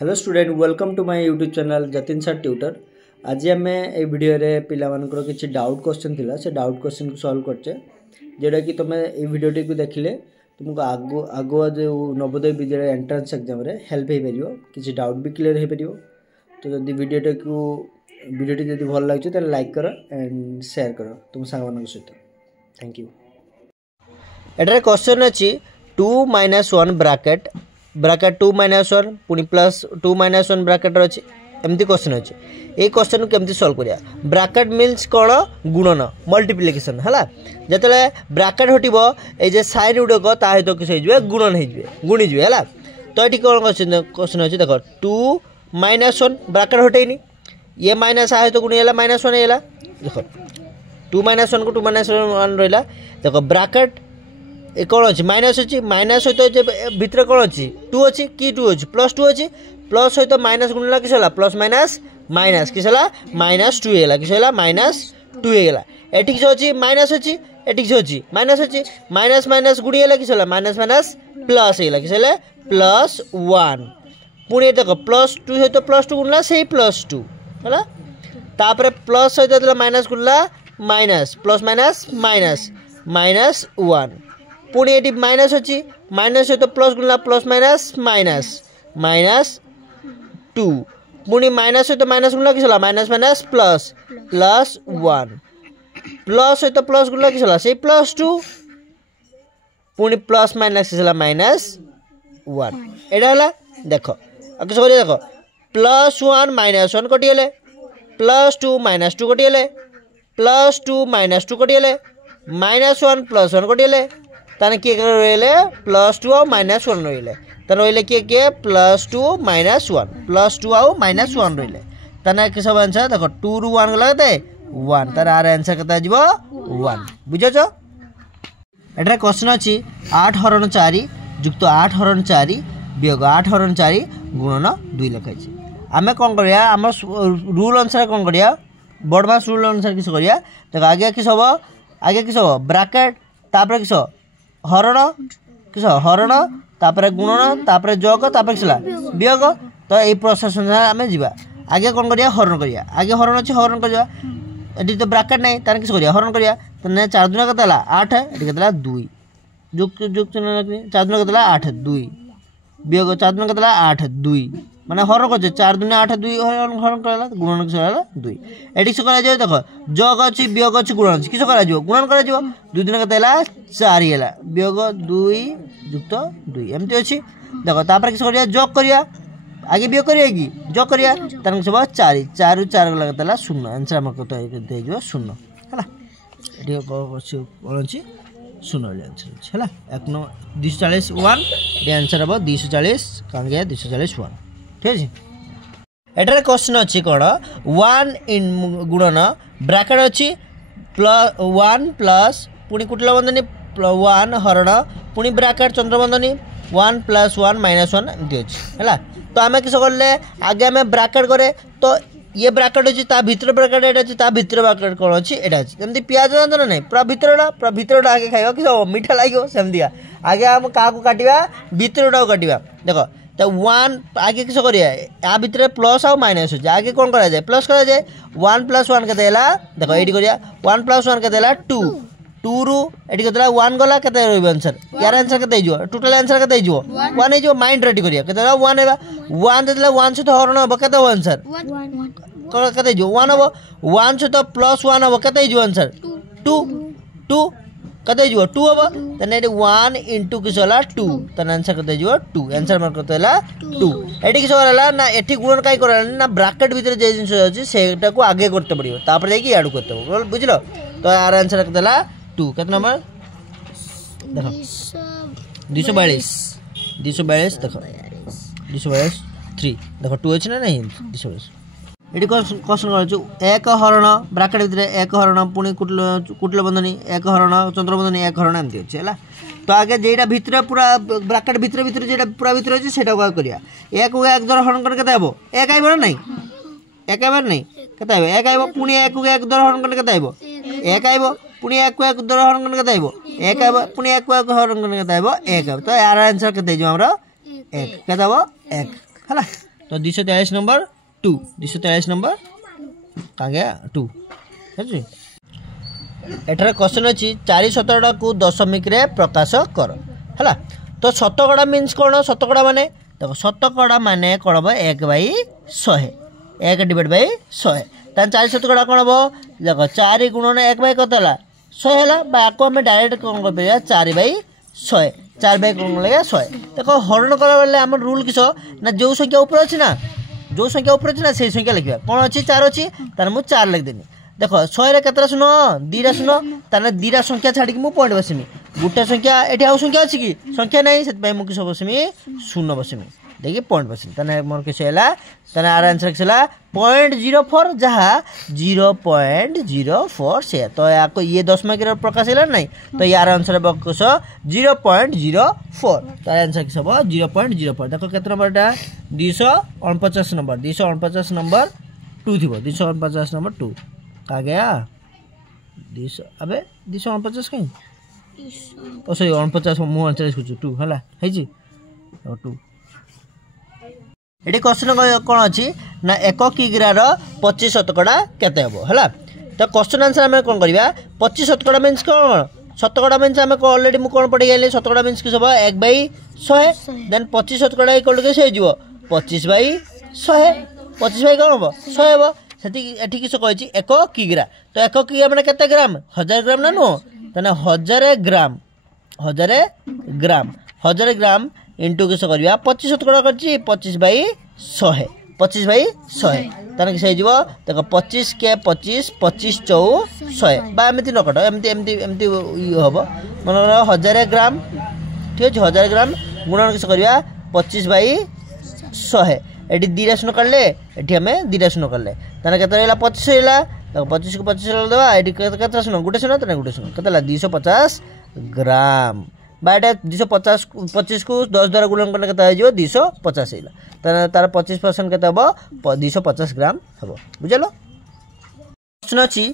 Hello student welcome to my YouTube channel Jatin sir tutor. आज आम ए video रे पिला मानकर किसी डाउट क्वेश्चन थिला से डाउट क्वेश्चन को सॉल्व करचे जेटा कि तुम ए वीडियो को देखिले तुमको आगुआ जो नवोदय विद्यालय एंट्रेंस एग्जाम रे हेल्प हो पार किसी डाउट भी क्लियर हो पार। तो जब वीडियोटी जब भल लगे तो लाइक कर एंड शेयर कर तुम सांग सहित। Thank you. एटारे क्वेश्चन अच्छी 2 - 1 ब्राकेट 2 - 1 पुणी प्लस 2 - 1 ब्राकेट अच्छी एमती क्वेश्चन अच्छे। ये क्वेश्चन केमती सॉल्व करिया ब्राकेट मीन्स कौन गुणन मल्टीप्लिकेशन है जिते ब्राकेट हटो ये साइन गुड़क सहित किस गुणन गुणीजे है। तो ये कौन क्वेश्चन अच्छे देख 2 - 1 ब्राकेट हटेनी ये माइनस सहित गुणीला -1 है। देख 2 - 1 को 2 - 1 रहा देख ब्राकेट ये कौन अच्छी माइनस अच्छी माइनस सहित भितर कौन अच्छी 2 अच्छी कि 2 अच्छी +2 अच्छी प्लस सहित माइनस गुणला किस प्लस माइनस माइनस किस -2 है किस -2 है। एटी किस अच्छी माइनस अच्छी एटी किस अच्छी माइनस अच्छी माइनस माइनस गुणी है किस माइनस माइनस प्लस है किस +1 पुणी देख +2 सहित +2 गुणला से +2 है तापर प्लस सहित माइनस गुणला माइनस प्लस माइनस माइनस -1 पुणी ये माइनस अच्छी माइनस सहित प्लस गुणला प्लस माइनस माइनस -2 पुणी माइनस सहित माइनस गुणला किस माइनस माइनस प्लस +1 प्लस सहित प्लस गुणला किस से +2 पुणी प्लस माइनस किस -1 एटा देख किस देख +1 - 1 कटिगले +2 - 2 कटिगले +2 - 2 कटिगले -1 +1 कटिगले ताने किए रही +2 और -1 रही रही किए किए +2 - 1 +2 आउ -1 रही ताने कि सब आंसर देख 2 ରୁ 1 गला 1 तार आर आंसर केते जीवो 1 बुझछ। एटा क्वेश्चन अछि 8 हरण 4 युक्त 8 हरण 4 वियोग 8 हरण 4 गुणन 2 लिखा अछि। आमे कोन करिया हम रूल अनुसार कोन करिया बडमास रूल अनुसार किस करिया देख आगे किस हो ब्रैकेट तापर किस हरण किस हरण तापर गुणन तापर जोग तापर किसला वियोग। तो ये प्रोसेस आम जा आगे कौन करिया हरण करिया आगे हरण अच्छे हरण करिया ये तो ब्रैकेट नहीं तार किस करिया हरण करिया तो 4 दूना केते 8 ये केते 2 जुग जुग 4 दूना केते 8 2 वियोग 4 दूना केते 8 2 माने हरण कर 4 दूना 8 2 हरण करला गुणन किस 2 एटी किस करा जाय देख जोग अछि वियोग अछि गुणन अछि किस करा जो गुणन करा जो 2 दूना केते 4 है वियोग 2 युक्त 2 एमती अच्छी देख तापर किस करिया जोग करिया आगे वियोग करिया कि जोग करिया तार सब 4 4 ରୁ 4 गला केते 0 आंसर हम कत दे जो 0 हला एटी कोन अछि 0 ले आंसर अछि हला 240 1 ये आंसर अब 240 कान गया 240 1 ठीक है। एटारे क्वेश्चन अच्छी कौन 1 इन गुणन ब्रैकेट अच्छी +1 प्लस पुणी कुटला बंधनी 1 हरण पुणी ब्रैकेट चंद्रबंधनी 1 + 1 -1 एमती अच्छी है। तो आम किस कले आगे आम ब्रैकेट करे तो ये ब्रैकेट अच्छी ता भीतर ब्रैकेट एटा अच्छी ता भीतर ब्रैकेट कौन अच्छी एटा अच्छी जमती प्याज जान ना पूरा भीतरटा आगे खाइबा कि मीठा लगे सेमती आगे आम क्या काटा भीतरटा काटा देख तो 1 आगे किस करिया या भीतर प्लस आउ माइनस हो आगे कौन करा जाए प्लस करा जाए 1 + 1 केते हैला देखो एडी करिया 1 + 1 केते हैला 2 2 ରୁ एडी केते 1 गला केते रहबो आंसर यार आंसर केते हिजो टोटल आंसर केते हिजो 1 हिजो माइंड रेडी करिया केते 1 हेबा 1 देला 1 से तो हरण हो केते हो आंसर 1 केते हिजो 1 हो 1 से तो +1 हो केते हिजो आंसर 2 2 कते हिजो 2 हो तने 1 * किस होला 2 तने आंसर कते हिजो 2 आंसर मार कते होला 2 एटी किस होला ना एठी गुणन काई करला ना ब्रैकेट भीतर जे जिंस अछि सेटा को आगे करते पड़ियो तापर जाई कि याड करते हो बुझलो। तो यार आंसर कते होला 2 केते नंबर देखो 242 देखो 242 3 देखो 2 अछि ना नहीं 242 एटी क्वेश्चन कर 1 हरण ब्रैकेट भीतर 1 हरण पुणी कुटल बंधनी 1 हरण चंद्रबंधनी 1 हरण एमती अच्छे है। तो आगे जेटा भीतर पूरा ब्रैकेट भीतर जेटा पूरा भीतर अच्छे सेटा को करिया 1 को 1 द्वारा हरण करके केते आबो 1 आइबो नहीं 1 आइबो नहीं केते आइबो 1 आइबो पुणी 1 को 1 द्वारा हरण करके केते आइबो 1 आइबो पुणी 1 को 1 द्वारा हरण करके केते आइबो 1 आइबो पुणी 1 को 1 हरण करके केते आइबो 1 आइबो। तो यार आंसर केते जो हमरो 1 केते आबो 1 हला तो 243 नंबर 2 243 नंबर कहाँ गया 2 है। एठार क्वेश्चन अच्छी 4 शतकड़ा को दशमिक रे प्रकाश कर है। तो शतकड़ा मीन्स कौन शतकड़ा माने देखो शतकड़ा माने कौन हम 1/100 1 डिवाइड बाय 100 तान 4 शतकड़ा कौन हम देखो 4 गुणन 1/100 है 100 है आपको आम डायरेक्ट कौन कर 4/100 4/100 देखो हरण कला आम रूल किस ना जो संख्या ऊपर अच्छी ना जो संख्या ऊपर अच्छी ना से संख्या लिखा कौन अच्छी 4 अच्छी तार मुझे 4 लिखदेनी देख 100 केतरा शून 2टा शून ताने 2टा संख्या छाड़ी मु पॉइंट बसमी गोटे संख्या ये आउ संख्या अच्छी कि संख्या नहीं से मुझे किस बसमी 0 बसमी देखिए पॉइंट बसमी ताने मोर किस ताने आर आंसर किस 0.04 जहाँ 0.04 से तो आपको ये दशमिक प्रकाश है नहीं तो यार आंसर किस 0.04 तो आंसर किस 0.04 देखो केत नंबर 249 नंबर 249 नंबर 2 थी 249 नंबर 2 कहा गया 200 अबे 249 कहीं ओ सॉरी 49 मु आंसर कुछ 2 हला है जी 2 एडी क्वेश्चन कौन अच्छी ना 1 किग्रा 25 शतकड़ा केते हबो हला तो क्वेश्चन आंसर हम कौन करबा 25 शतकड़ा मींस कौन शतकड़ा मींस हम ऑलरेडी मु कौन पढ़ी गले शतकड़ा मींस किस हबो 1/100 देन 25 शतकड़ा इक्वल टू से जीवो 25/100 25 बाई कौन हबो 100 हबो सेठी एठी किस कहछि 1 किग्रा तो 1 किग्रा माने केते ग्राम 1000 ग्राम ना नो तने 1000 ग्राम इंटू किस करबा 25 शतकड़ा करछि 25/100 25/100 ताने किस हो देखो 25 के 25 25 चौ 100 बा एमती न कट एमती एमती एमती हम मन 1000 ग्राम ठीक है 1000 ग्राम गुणन किस करबा 25/100 एटी 2 शून्य काढले एटी हमें 2 शून्य काढले ताने केते रहला 25 रहला तो 25 को 25 देवा एटी केते शून्य गुटे शून्य ताने गुटे शून्य केते 250 ग्राम बाटा 250 25 को 10 द्वारा गुणन करने केते हो 250 हैला ताने तार 25% केते हबो 250 ग्राम हबो बुझलो प्रश्न अछि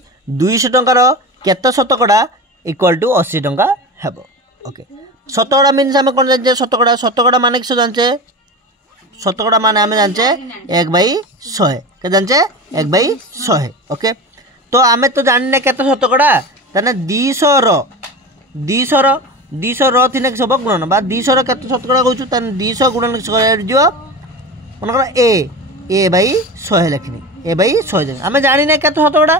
200 टंकार केते शतकड़ा इक्वल टू 80 टंका हबो ओके शतकड़ा मींस हम कोन जाने शतकड़ा माने किस जानचे शतकड़ा माने हमें जानचे 1/100 के जानचे 1/100 ओके तो आमे तो जानने केते शतकड़ा तने 200 रो थिने सब गुणन बा 200 रो केते शतकड़ा कहू तने 200 गुणन जो मनकर a/100 लिखनी a/100 आमे जानि नै केते शतकड़ा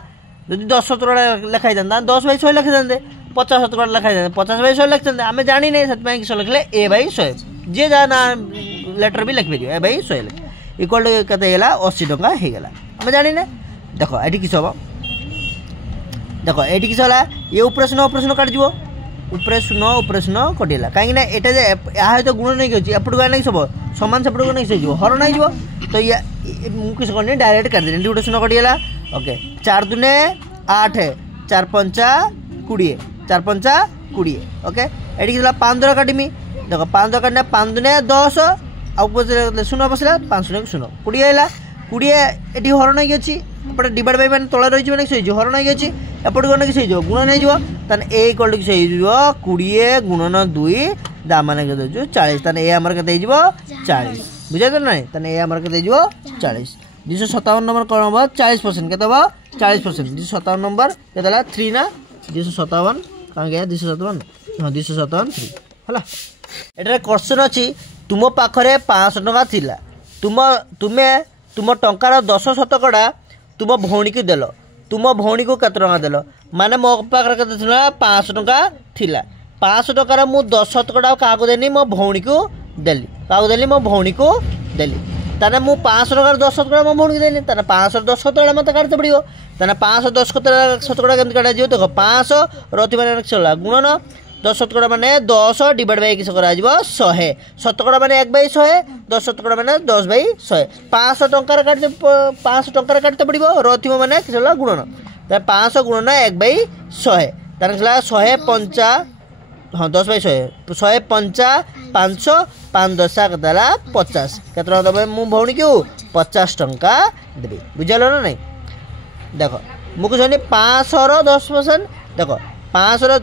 यदि 10 शतकड़ा लिखाई दंदा 10/100 लिखि दंदे 50 शतकड़ा लिखाई दंदे 50/100 लिखि दंदे आमे जानि नै सत में किस लिखले a/100 जे जाना लेटर भी लिख परियो a/100 इक्वल केते गेला 80 टका हे गेला हम जानि नै देखो एठी किस हो देखो एठी किस होला ये ऑपरेशन काट दिबो ऊपर शून्य कटिला कहीं ना यहाँ तो गुण नहीं कि एपट नहीं सब सामान सेपट को नहीं सो हर नहीं जो तो ये किस करनी डायरेक्ट काटिदेली गोटे शून्य कटिगला ओके 4 दूने 8 4 पंचा 20 4 पंचा 20 ओके ये 5 द्वारा काटमी देख 5 द्वारा काटना 5 दूने 10 आउ शून्य बसला 5 शून्य शून्य 20 है 20 ये हर नहीं अच्छी एपटे डिवाइड बाय मैंने तले रही मैंने हर नहीं अच्छी एपट गने किस गुण नहीं ताने ए इक्वल टू किस 20 गुणन 2 दा माने के 40 ताने ए हमर केते 40 बुझा तो नहीं ताने ए हमर केते 40 257 नंबर कोन हो 40% केते हो 40% 257 नंबर केतेला 3 ना 257 कहां गया 257 हां 257 3 हला एटा क्वेश्चन अछि तुम पाखरे 500 टका थिला तुम टंकार 10 शतकड़ा तुम भौणी को देलो तुम भौणी को केते टका देलो माने मो पाखरे केते थिला 500 टका थिला 500 टका मु 10 शतकड़ा का को देनी मो भौणी को देली का को देली मो भौणी को देली ताने मु 500 टका 10 शतकड़ा मो भौणी को देली ताने 500 10 शतकड़ा मते काटते पड़ियो ताने 500 10 शतकड़ा केमति काटा जियो देखो 500 रति माने चला गुणन 10 शतकड़ा माने 10 डिवाइड बाय किस करा जिवो 100 शतकड़ा माने 1/100 10 शतकड़ा माने 10/100 500 टंका काटते 500 टंका काटते पड़िबो रथिम माने किसला गुणन त 500 गुणन 1/100 ताने चला 150 हां 10/100 150 500 5 10 कतला 50 केतना दबे मु भौणी को 50 टंका देबे बुझालो ना नहीं देखो मुको जने 500 रो 10% देखो 500 रो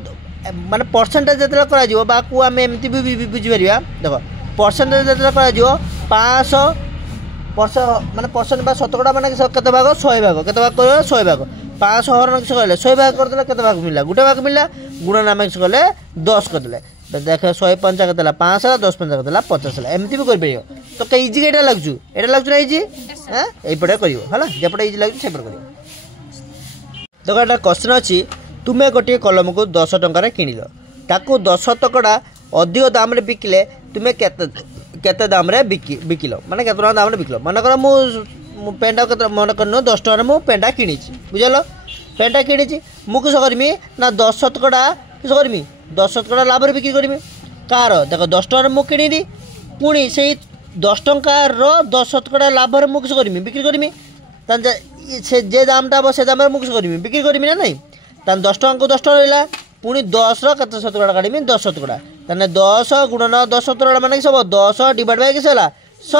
माने परसेंटेज जतला करा जिवो बाकू हम एमती भी बुझि परिया देखो परसेंटेज जतला करा जिवो 500 ମାନେ परसेंट बा शतकड़ा माने केते भाग 100 भाग केते भाग कर 100 भाग 500 हरण किस कहले 100 भाग कर देले केते भाग मिला गुटे भाग मिला गुणन आमे किस कहले 10 कर देले देख 100 5 केतेला 5 10 5 केतेला 50 ला एमती भी कर परियो तो के इजी एटा लागजु ना इजी हां एई पडे करियो हला जे पडे इजी लागजु से पडे करियो देखो एटा क्वेश्चन अछि तुमे गोटे कलम को 10 टंका रे किनिलो ताको 10 टका अधिक दाम रे बिकिले तुमे केते दाम रे बिकिलो माने केते दाम रे बिकिलो माने कर मु पेंडा केते मन करनो 10 टका रे मु पेंडा किनिछि बुझलो पेंडा किनिछि मु किस करमी ना 10 टका किस करमी 10 टका लाभ रे बिक्री करमी कार देखो 10 टका रे मु किनिली पुणी से 10 टका रो 10 टका लाभ रे मु किस करमी बिक्री करमी तन से जे दामटा बो से दाम रे मु किस करमी बिक्री करमी ना नहीं तन 10 टका को 10 टका रहला पुणी 10 रो केते शतकड़ा काढिमी 10 शतकड़ा तने 10 गुणन 10 शतकड़ा माने सब 10 डिवाइड बाय किस होला 100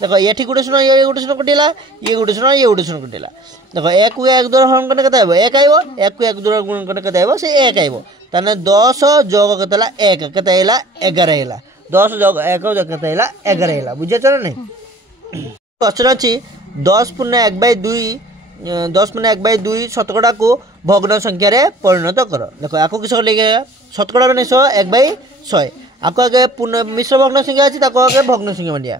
देखो ये गोटे सुन ये गोटे सुन कटिला ये गोटे सुन ये गोटे सुन कटिला देखो 1 को 1 द्वारा हरण करने केते आइबो 1 आइबो 1 को 1 द्वारा गुणन करने केते आइबो से 1 आइबो तने 10 जोग केतेला 1 केते आइला 11 आइला 10 जोग 1 जोग केते आइला 11 आइला बुझे छ नहीं क्वेश्चन अछि 10/1/2 10/1/2 शतकड़ा को भग्न संख्या रे परिणत कर देखो आको किस लेके शतकड़ा माने 100 1/100 आको आगे मिश्र भग्न संख्या अछि ताको आगे भग्न संख्या मानिया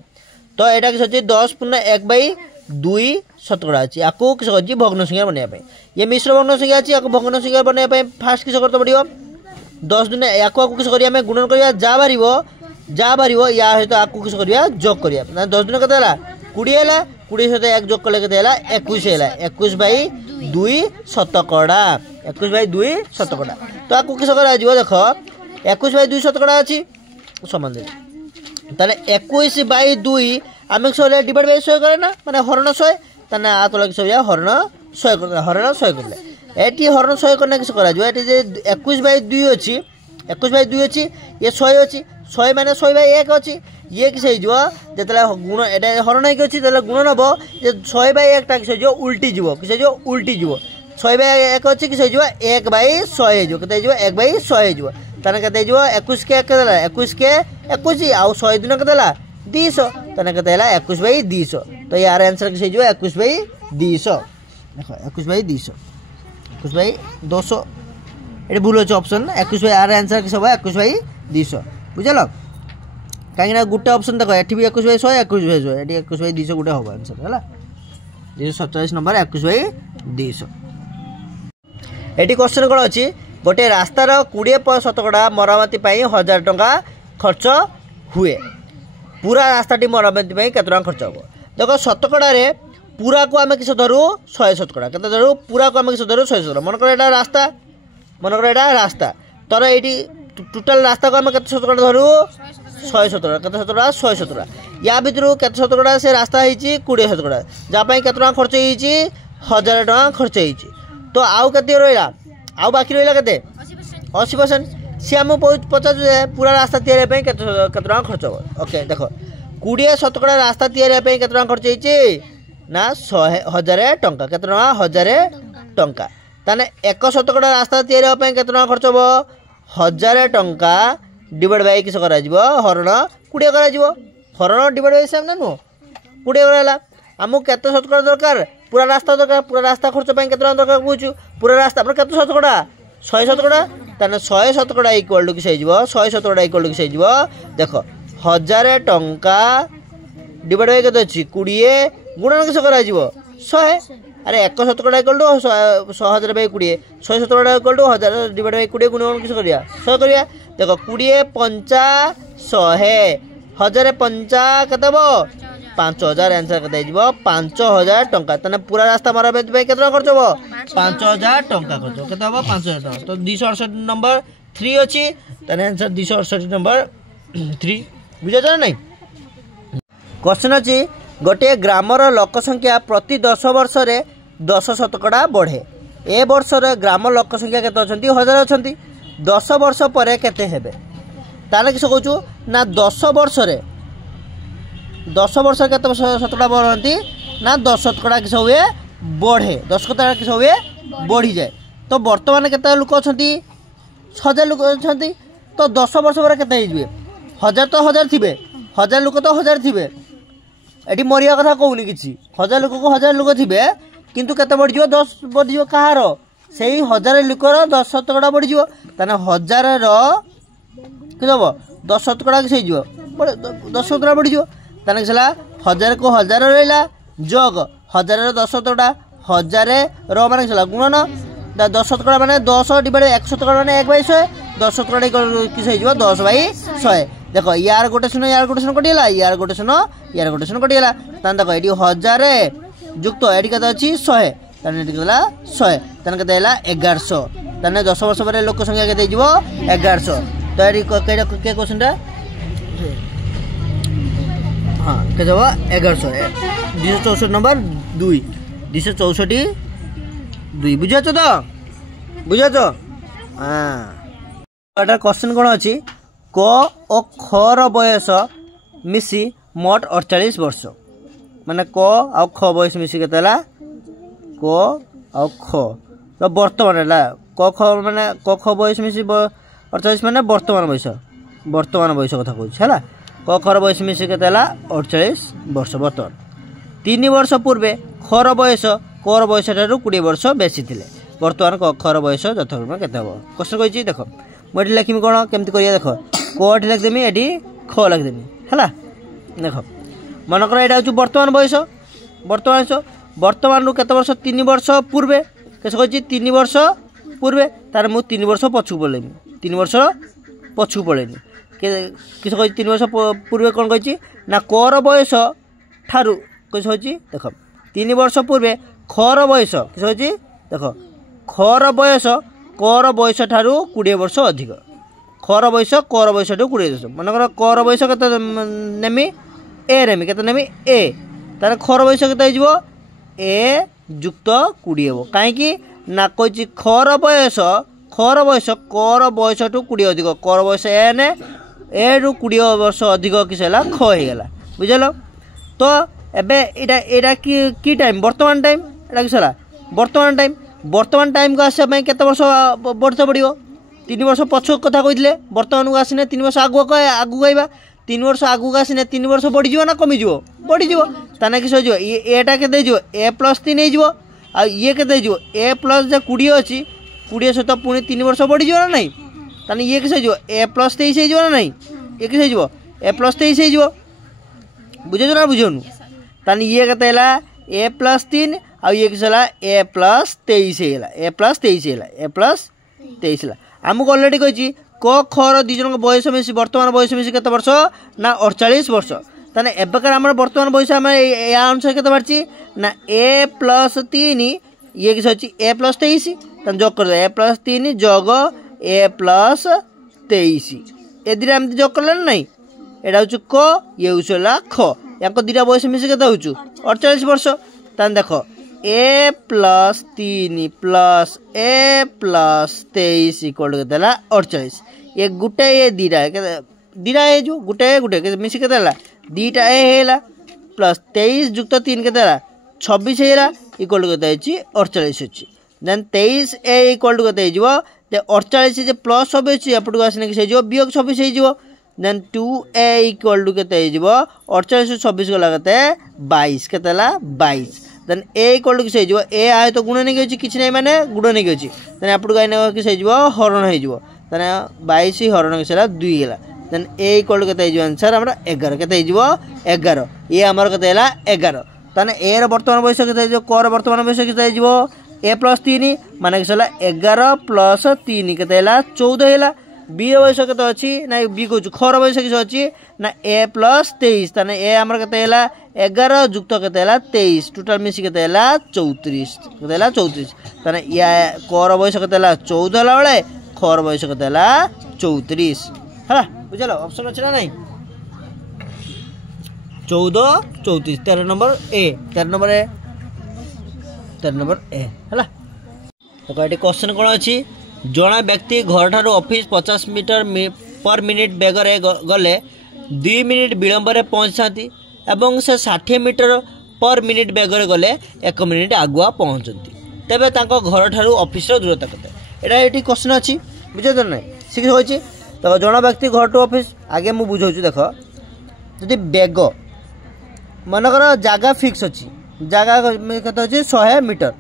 तो एटा किस अछि 10/1/2 शतकड़ा अछि आको किस अछि भग्न संख्या बनिया पे ये मिश्र भग्न संख्या अछि आको भग्न संख्या बनिया पे फास्ट किस करते पड़ियो 10 दिन आको किस करिया में गुणन करिया जा बारिवो या हेतु आको किस करिया जोग करिया ना 10 दिन कते हला 20 हला 20 सहित 1 जोग कले कते हला 21 हला 21/2 शतकड़ा 21/2 शतकड़ा तो आको किस करा जिवो देखो 21/2 शतकड़ा अछि समान दे ताले 21/2 आमे सोले डिवाइड बाय 100 करे ना माने हरण 100 तने आ तले किस होया हरण 100 करे हरण 100 करले एटी हरण 100 करने किस करा जो एटी जे 21/2 अछि 21/2 अछि ये 100 अछि 100 माने 100/1 अछि ये किस हे जो जेतला गुण एटा हरण हे अछि तले गुण नबो जे 100/1 टा किस जो उल्टी जीवो किस जो उल्टी जीवो 100/1 अछि किस जो 1/100 हे जो कते जो 1/100 हे जो तने कते जो 21 के केला 21 के 21 आ 100 दिन केला 200 तने कते हला 21/200 तो यार आंसर किस जो 21/200 देखो 21/200 21/200 एटे भूल अछि ऑप्शन 21 यार आंसर किस होबा 21/200 बुझलो काहे ना गुटे ऑप्शन देखो एठी भी 21/100 21/100 एठी 21/200 गुटे होबा आंसर हला 247 नंबर 21/200 एठी क्वेश्चन कोन अछि गोटे रास्तार 20 शतकड़ा मरामती 1000 टंका खर्च हुए पूरा रास्ताटी मरामती केते टंका खर्च हो देखो शतकड़ा रे पूरा को आमे किस धरू 100 शतकड़ा केते धरू पूरा को आमे किस धरू 100 शतकड़ा मन कर एटा रास्ता तर एटी टोटल रास्ता को आमे केते शतकड़ा धरू 100 शतकड़ा केते शतकड़ा 100 शतकड़ा या भितरु केते शतकड़ा से रास्ता हेची 20 शतकड़ा जा पई केते टंका खर्च हेची 1000 टंका खर्च हेची तो आउ केते रहला आउ बाकी रहला केते 80% से हम पचास पूरा रास्ता तैयारी पे केते टंका खर्च हो ओके देखो 20 शतकड़ा रास्ता तैयारी पे केते टंका खर्च हेची ना 1000 टंका केते टंका 1000 टंका ताने 1 शतकड़ा रास्ता तैयारी पे केते टंका खर्च हो 1000 टंका डिवाइड बाय किस करा जिवो हरण 20 करा जिवो हरण डिवाइड बाय सेम ना नो 20 कराला हमु केते शतकड़ा दरकार पूरा रास्ता खर्च पे केते टंका दरकार पूछु पूरा रास्ता पर केते शतकड़ा 100 शतकड़ा ताने 100 शतकड़ा इक्वल टू किस हिजबो 100 शतकड़ा इक्वल टू किस हिजबो देखो 1000 टंका डिवाइड बाय केते अछि 20 गुणन किस करा जिवो 100 अरे 1 शतकड़ा इक्वल टू 100,000 बाय 20 100 शतकड़ा इक्वल टू 1000 डिवाइड बाय 20 गुणन किस करिया 100 करिया देखो 20 50 100 1000 50 केते बो 5000 आंसर केते जिवो 5000 टंका तने पूरा रास्ता मरामती पे केते खर्च हो 5000 टंका खर्च केते हो 5000 टंका तो 268 नंबर 3 अछि तने आंसर 268 नंबर 3 बुझा जाय नै क्वेश्चन अछि गोटे ग्रामर लोक संख्या प्रति 10 वर्ष रे 10 शतकड़ा बढ़े ए वर्ष रे ग्राम लोक संख्या केते अछंती 1000 अछंती 10 वर्ष परे केते हेबे ताले किस कहूछु ना 10 वर्ष रे 10 वर्ष केते शतकड़ा बढ़ती ना 10 शतकड़ा किस हुए बढ़े 10 शतकड़ा किस हुए बढ़ी जाए तो वर्तमान केते लोक अछंती 1000 लोक अछंती तो 10 वर्ष पर केते हिजबे 1000 तो 1000 थिबे 1000 लोक तो 1000 थिबे एटी मरिया कथा कहूनी किसी 1000 लोक को 1000 लोक थे किंतु केते बढ़ जिवो 10 बढ़ जिवो कहार से 1000 लोकर 10% बढ़ जिवो ताने 1000 रो कि दबो 10% किस हो 10% बढ़ जिवो ताने सला 1000 को 1000 रहला जोग 1000 रो 10% 1000 रो माने सला गुणन 10% माने 10 डिवाइड 100% माने 1/100 10% किस हो 10/100 देखो यार गोटे शून्य यार गोटे शून्य कटिगला यार गोटे शून्य यार गोटे शून्य कटिगला ताने देखो एटी 1000 जुक्त एटी केते अछि 100 ताने एटी केला 100 ताने केते हैला 1100 ताने 10 वर्ष पर लोक संख्या केते जिवो 1100 तो एटी के क्वेश्चन रा हां के जवा 1100 264 नंबर 2 264 2 बुझाछ तो बुझाछ हां एटा क्वेश्चन कोन अछि क और ख र बयस मिसी मोट 48 वर्ष माने क आ ख बयस मिसी केतला क आ ख तो वर्तमान है क ख माने क ख बयस मिसी 48 माने वर्तमान बयस कथा कहू है क ख र बयस मिसी केतला 48 वर्ष वर्तमान 3 वर्ष पूर्वे ख र बयस क र बयस ठारू 20 वर्ष बेसी थिले वर्तमान क ख र बयस यथाक्रम केते हो क्वेश्चन कहछि देखो मोटी लिखिमी कोन केमति करिया देखो कोट लिख देमी एडी ख लिख देमी हैला देखो मन कर एटा होछु वर्तमान बयस वर्तमान रु केते वर्ष 3 वर्ष पूर्वे केस कहछि 3 वर्ष पूर्वे तार मु 3 वर्ष पछु पळेमी 3 वर्ष पछु पळेनी केस कहछि 3 वर्ष पूर्वे कोन कहछि ना कोर बयस ठारू केस कहछि देखो 3 वर्ष पूर्वे खर बयस केस कहछि देखो खर बयस कोर बयस ठारू 20 वर्ष अधिक खर बयस कोर बयस ठारू 20 वर्ष मनकर कोर बयस केते नेमी ए रेमी केते नेमी ए तार खर बयस केते हिजबो ए जुक्त 20 हो काहे कि ना कहछि खर बयस कोर बयस ठारू 20 अधिक कोर बयस ए ने ए रु 20 वर्ष अधिक किसला ख हे गेला बुझलो तो एबे एटा की टाइम वर्तमान टाइम एटा किसला वर्तमान टाइम को आसे केते वर्ष बढ़ पड़ो 3 वर्ष पछु कथा कहितले वर्तमान को आसिने 3 वर्ष आगु गइबा 3 वर्ष आगु आसिने 3 वर्ष बढ़ी जिवो ना कमी जिवो बढ़ी जिवो ताने किस हो एटा के दे जिवो a+3 हे जिवो आ ये के दे जिवो a+ जे 20 अछि 20 सहित पुणी 3 वर्ष बढ़ी जिवो ना नहीं ताने ये किस हो a+23 हे जिवो ना नहीं ये किस हो a+23 हे जिवो बुझे ना बुझोनु ताने ये केते हैला a+3 आ ये किसला a+23 हेला a+23 हेला a+23 ला हमको ऑलरेडी कहिची क ख र दि जन बयस मिसी वर्तमान बयस मिसी केते वर्ष ना 48 वर्ष ताने एबेकर हमर वर्तमान बयस हम या अनुसार केते बारची ना a+3 ये किस अछि a+23 तन जोग कर a+3 जोग a+23 ए दिरा हम जोग करले नहीं एडा होछु क ये होछला ख याको दिरा बयस मिसी केते होछु 48 वर्ष तान देखो a+3 प्लस a+23 इक्वल के देला 48 ये गुटे ये दिरा है जो गुटे के मिसी के देला दीटा ए हेला प्लस 23 जुक्त 3 के देला 26 हेला इक्वल के देछि 48 अछि देन 23 a इक्वल के दे जिवो ते 48 जे प्लस होबे अछि अपटु आसने के से जो वियोग 26 हे जिवो देन 2a इक्वल के दे जिवो 48 26 को लागते 22 के देला 22 देन a इक्वल टू किस हो ए आए तो गुण नहीं कि किछ नहीं माने गुण नहीं कि देन आपको गाइने किस हो हरण हो देन 22 हरण किसला 2 गेला देन a इक्वल टू केते हो आंसर हमरा 11 केते हो 11 ए हमर केते हला 11 तने a रो वर्तमान बयस केते हो क रो वर्तमान बयस केते हो a+3 माने किसला 11 प्लस 3 केते हला 14 हेला b रो बयस केते अछि ना b को ख रो बयस किस अछि ना a+23 तने a हमर केते हला 11 जुक्त केते हला 23 टोटल मिसी केते हला 34 केते हला 34 तने या क रो बयस केते हला 14 हला बेले ख रो बयस केते हला 34 हला बुझलो ऑप्शन अछि ना नहीं 14 34 13 नंबर ए 13 नंबर ए हला तो एटी क्वेश्चन कोन अछि जणा व्यक्ति घर ठारू ऑफिस 50 मीटर पर मिनिट बेगरे गले 2 मिनिट विलंब रे पहुंचती एवं से 60 मीटर पर मिनिट बेगरे गले 1 मिनिट आगुआ पहुंचती तेबे तांको घर ठारू ऑफिस रो दूरता केते एटा एटी क्वेश्चन अछि बुझे त नै सिख होछि तो जणा व्यक्ति घर टू ऑफिस आगे मु बुझौछु देखो जदि बेग मनकर जगह फिक्स अच्छी जगह कत अच्छी 100 मीटर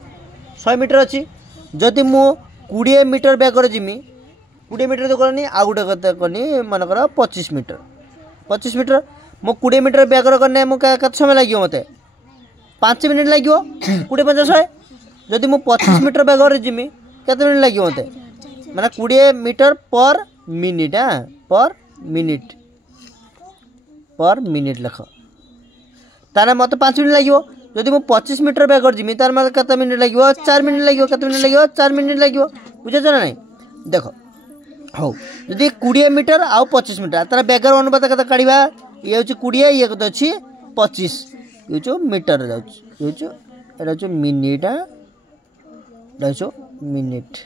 100 मीटर अच्छी जदि मु 20 मीटर बेगर जिमी 20 मीटर तो करनी आ गोटे कत करनी मनकर 25 मीटर मो 20 मीटर बेगर करने मुझे समय लगे मत 5 मिनिट लगे 20 50 100 जदि मु 25 मीटर बेगर जिमी केते मिनिट लगे मत माने 20 मीटर पर मिनिट पर मिनिट लिख तार मत 5 मिनिट लगे जदि मु 25 मीटर बेगर जिमी तार मत केते मिनिट लगे 4 मिनिट लगे केते मिनिट लगे 4 मिनिट लगे बुझे ना नहीं देख हो जदि 20 मीटर आउ 25 मीटर तार बेगर अनुपात केते काढिबा ये होची 20 ये केते अछि 25 ये जो मीटर जाउछ ये जो एटा जो मिनिट डाइसो मिनिट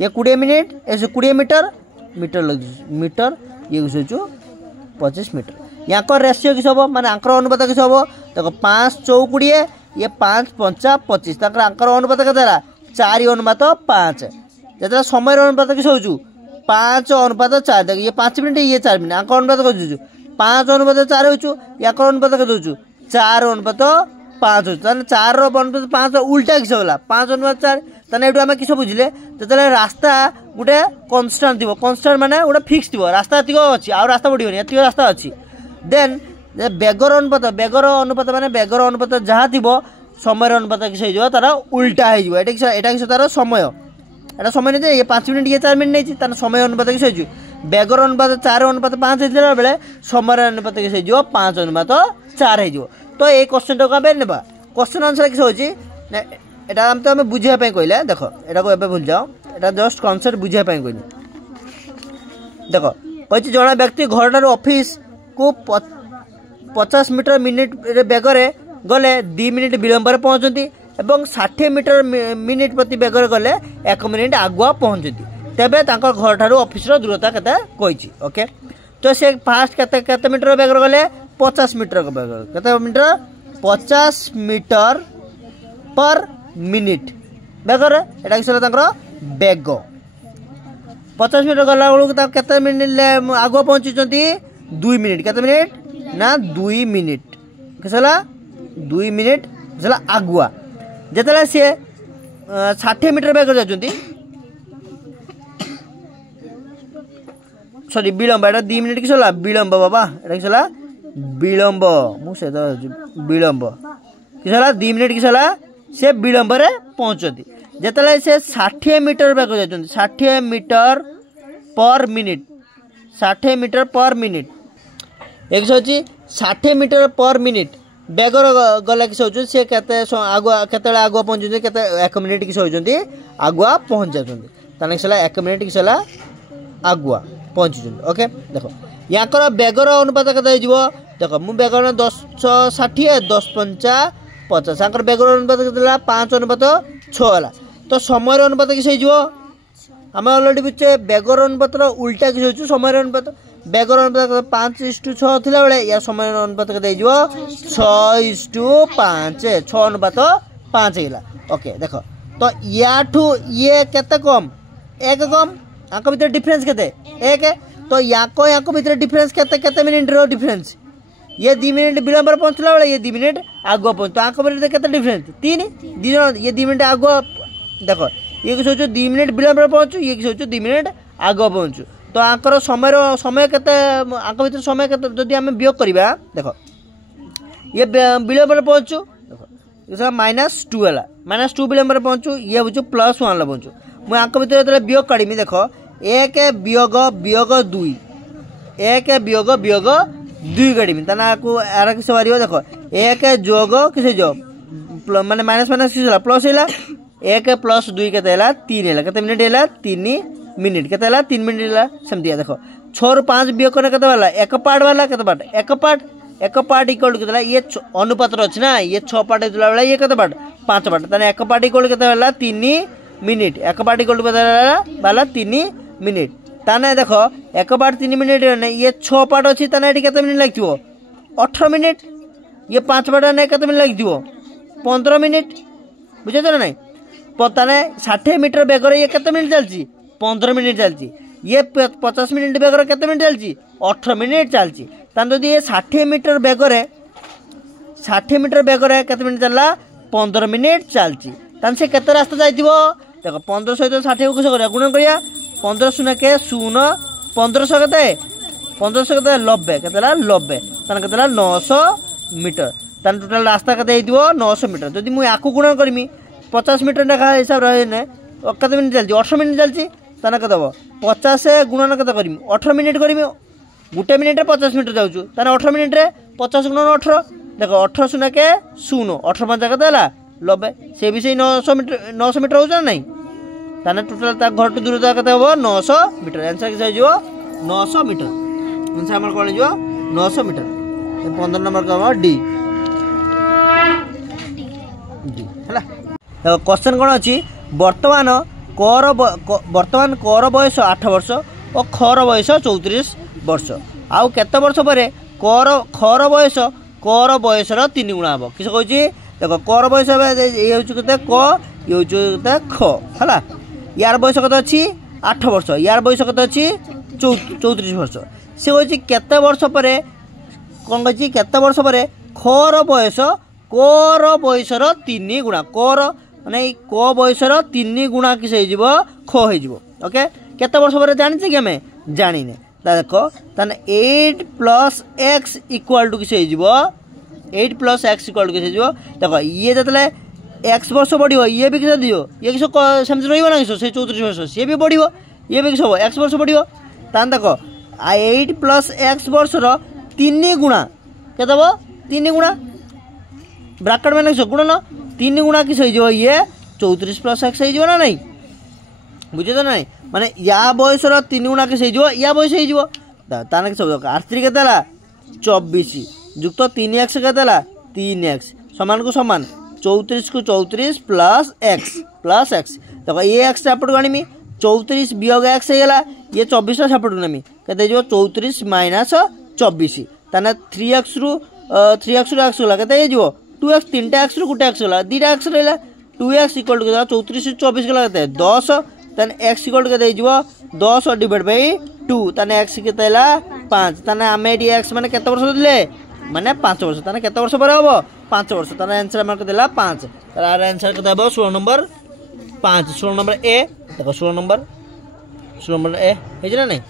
ये 20 मिनिट ऐसे 20 मीटर लग मीटर ये जो 25 मीटर यहाँ का रेशियो किस हम माने आंकर अनुपात किस हम देखो 5 4 20 ये 5 5 25 तक आंकर अनुपात के 4 अनुपात 5 जब समय अनुपात किस हो 5 अनुपात 4 देख ये 5 मिनिट ये 4 मिनिट आंकर अनुपात कर 5 अनुपात 4 हो या अनुपात के दौचु 4 अनुपात 5 हो 4 अनुपात 5 उल्टा किस होला 5 अनुपात 4 तने एटू आमे किस बुझिले जतले रास्ता गुटे कांस्टेंट थिबो कांस्टेंट माने गुटे फिक्स थिबो रास्ता एतिको अछि आ रास्ता बढ़िबोनी एतिको रास्ता अछि देन बेगर अनुपात माने बेगर अनुपात जहाँ थिबो समय अनुपात किस हो तार उल्टा हो एटा किस तार समय एटा समय नहीं ये 5 मिनिट ये 4 मिनिट नहीं तार समय अनुपात किस हो बेगर अनुपात 4 अनुपात 5 होइला बेले समय अनुपात किस हो 5 अनुपात 4 हो तो ये क्वेश्चन टाको आमे नेबा क्वेश्चन आंसर किस होची एटा हम तो हमें बुझिया पई कहले देखो एटा को एबे भूल जाओ एटा जस्ट कांसेप्ट बुझिया पई कहनी देखो कहछि जणा व्यक्ति घर ऑफिस को 50 मीटर मिनिट बेगरे गले 2 मिनिट विलंब पहुंचती एवं 60 मीटर मिनिट प्रति बेगर गले 1 मिनिट आगुआ पहुंचती तेबे तांकर घर ठारू ऑफिस रो दूरता केते कहिछि ओके तो से फास्ट केते मीटर बेगर गले 50 मीटर बेगर केते मीटर 50 मीटर पर मिनिट बेगर एटा किसला तांकर बेग 50 मीटर गला बेलू केते मिनिट आगुआ पहुंचुचंती 2 मिनिट केते मिनिट ना 2 मिनिट किसला 2 मिनिट किसला आगुआ जतला से 60 मीटर बेगर जाचंती सॉरी विलंब एटा 2 मिनिट किसला विलंब बाबा एटा किसला विलंब मु से विलंब किसला 2 मिनिट किसला से विलंब रे पहुंचती जतला से 60 मीटर बेगर जाचंती 60 मीटर पर मिनिट 60 मीटर पर मिनिट एक होची 60 मीटर पर मिनिट बेगर गला किस होची से केते आगुआ केते आगुआ पहुंचुती केते 1 मिनिट किस होचंती आगुआ पहुंच जाचंती तने किसला 1 मिनिट किसला आगुआ पहुंचुचंती ओके देखो याकर बेगर अनुपात केते हिजबो देखो मु बेगर 10 60 10 5 50 याकर बेगर अनुपात केतेला 5 अनुपात 6 होला तो समय अनुपात किस हिजबो हम ऑलरेडी बुझे बेगर अनुपात उल्टा किस होची समय अनुपात बेगर अनुपात 5:6 थिला बेले या समय अनुपात के देजो 6:5 6 अनुपात 5 हिला ओके देखो तो याठू ये केते कम एक कम आको भीतर डिफरेंस केते एक तो याको भीतर डिफरेंस केते मिनिट रो डिफरेंस ये 2 मिनिट विलंब रे पहुंचला बेले ये 2 मिनिट आगो पहुंच तो आको भीतर केते डिफरेंस 3 ये 2 मिनिट आगो देखो ये किस होचो 2 मिनिट विलंब रे पहुंचू ये किस होचो 2 मिनिट आगो पहुंचू तो आंकर समय केते आंक भीतर समय केते जदि हम वियोग करबा देखो ये विलंब रे पहुंचू देखो इसा -2 हला -2 विलंब रे पहुंचू ये होचो +1 ला पहुंचू मु आंक भीतर जतले वियोग काढिमी देखो 1 वियोग 2 1 वियोग 2 काढिमी तना को आरा किस बारियो देखो 1 जोग किस जो माने माइनस किस हला प्लस हला 1 + 2 केते हला 3 हला केते मिनिट हला 3 मिनिट केते हला 3 मिनिट हला सेमतिया देखो 6 ରୁ 5 वियोग करने केते वाला एक पार्ट वाला केते पार्ट एक पार्ट इक्वल केते ये अनुपात रो अछि ना ये 6 पार्ट दिला वाला ये केते पार्ट 5 पार्ट तने एक पार्ट इक्वल केते वाला 3 मिनिट एक पार्ट इक्वल वाला 3 मिनिट ताने देखो एक पार्ट 3 मिनिट ने ये 6 पार्ट अछि तने एठी केते मिनिट लागथिबो 18 मिनिट ये 5 पार्ट ने केते मिनिट लागथिबो 15 मिनिट बुझे ना नहीं पता ने 60 मीटर बेगर ये केते मिनिट चलची 15 मिनिट चलची ये 50 मिनिट बेगर केते मिनिट चलची 18 मिनिट चलची तान जदि ये 60 मीटर बेगरे 60 मीटर बेगरे केते मिनिट चलला 15 मिनिट चलची तान से केते रास्ता जाइथिबो देखो 15 सहित 60 को करिया गुणन करिया 15 शून्य के 0 1500 केते 1500 केते 90 केतेला 90 तान केतेला 900 मीटर तान टोटल रास्ता केते हेतिबो 900 मीटर जदि मु याकु गुणन करमी 50 मीटर लेखा हिसाब रहने केते मिनिट चलची 18 मिनिट चलची तान केते हबो 50 गुणन केते करमी 18 मिनिट करमी गुटे मिनिट 50 मीटर जाउछु तान 18 मिनिट रे 50 गुणन 18 देखो 18 शून्य के 0 18 5 केते हला 90 से भी से 900 मीटर हो नहीं ताने टोटल ता घर टू दूरता केते हबो 900 मीटर आंसर किस हो 900 मीटर आंसर हमर कोन जो 900 मीटर 15 नंबर का डी डी हला देखो क्वेश्चन कोन अछि वर्तमान कर बयस 8 वर्ष और खर बयस 34 वर्ष आउ केते वर्ष परे खर बयस 3 गुणा हबो किस कहै छी देखो कर बयस ये होछु केते क ये होछु केते ख हला यार बयस केते अछि 8 वर्ष यार बयस केते अछि 34 वर्ष से होछि केते वर्ष परे कोन कहै छी केते वर्ष परे खर बयसर 3 गुणा कर माने क बयसर 3 गुणा किस हे जिवो ख हे जिवो ओके केते वर्ष परे जानि छी कि हमें जानिने देखो ताने 8 + x = किस हे जिवो 8 + x = किस हे जिवो देखो ये जतले x वर्ष बढ़ियो ये भी किस दियो ये किस समझ रहिबो ना किस से 34 वर्ष ये भी बढ़ियो ये भी किस हो x वर्ष बढ़ियो तान देखो 8 + x वर्षर 3 गुणा केते हबो 3 गुणा ब्रैकेट में किस गुणन 3 गुणा किस हे जिवो ये 34 + x हे जिवो ना नहीं बुझे तो नहीं माने या बयसर 3 गुणा किस हे जिवो या बयस हे जिवो ताने किस हो r3 केते हला 24 युक्त 3x केते हला 3x समान को समान 34 को 34 प्लस x देखो ये x सपोर्ट गणिमी 34 वियोग x हे गला ये 24 रा सपोर्ट गणिमी केते जो 34 - 24 ताने 3x रो x होला केते हे जो 2x 3टा x रो गुटा x होला 2टा x रहला 2x = 34 - 24 गला केते 10 ताने x = केते हे जो 10 / 2 ताने x केते हला 5 ताने हमें एडी x माने केते वर्ष दिले माने 5 वर्ष ताने केते वर्ष पर हबो 5 वर्ष ताने आंसर हमर के देला 5 तार आंसर के देबो 16 नंबर 5 16 नंबर ए देखो 16 नंबर ए हे जे ना नहीं।